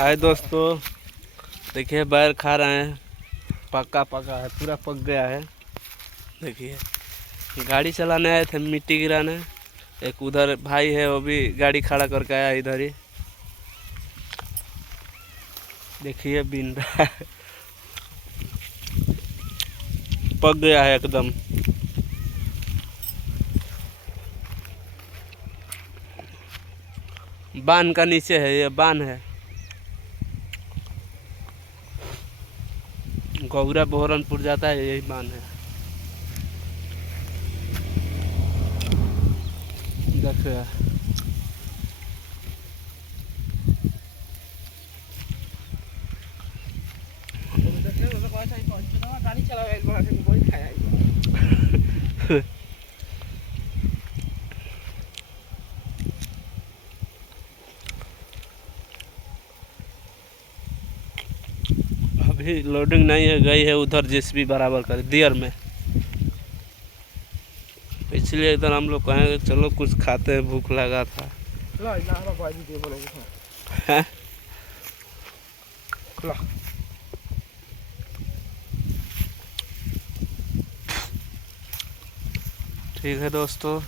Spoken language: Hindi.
हाय दोस्तों, देखिए बैर खा रहे हैं। पका पका है, पूरा पक गया है। देखिए गाड़ी चलाने आए थे, मिट्टी गिराने। एक उधर भाई है, वो भी गाड़ी खड़ा करके आया इधर ही। देखिए बीन रहा है, पक गया है एकदम। बान का नीचे है, ये बान है। गौरा बहरनपुर जाता है, यही बान है। देखिए गाड़ी चला अभी लोडिंग नहीं है, गई है उधर जेसीबी बराबर कर दियर में। इसलिए इधर हम लोग कहेंगे चलो कुछ खाते हैं, भूख लगा था। हैं? ठीक है दोस्तों।